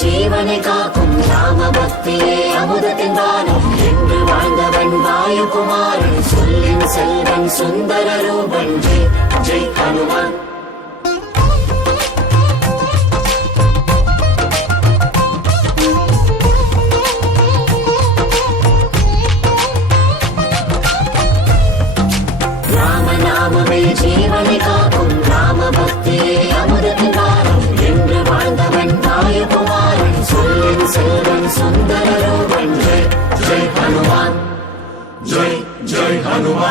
ஜீவனை காக்கும் ராம பக்தியே அமுதத்தின் தானம் என்று வாழ்ந்தவன் வாயுகுமாரன் சொல்லின் செல்வன் சுந்தர ரூபன் ஜெய் ஜெய் ஹனுமான். ராமநாமமே ஜீவனை காக்கும் ராம பக்தியே அமுதத்தின் தானம் என்று வாழ்ந்தவன் வாயுகுமாரன் சொல்லின் செல்வன் சுந்தர ரூபன் ஜெய் ஜெய் ஹனுமான். ஜெய் ஜெய் ஹனுமான்.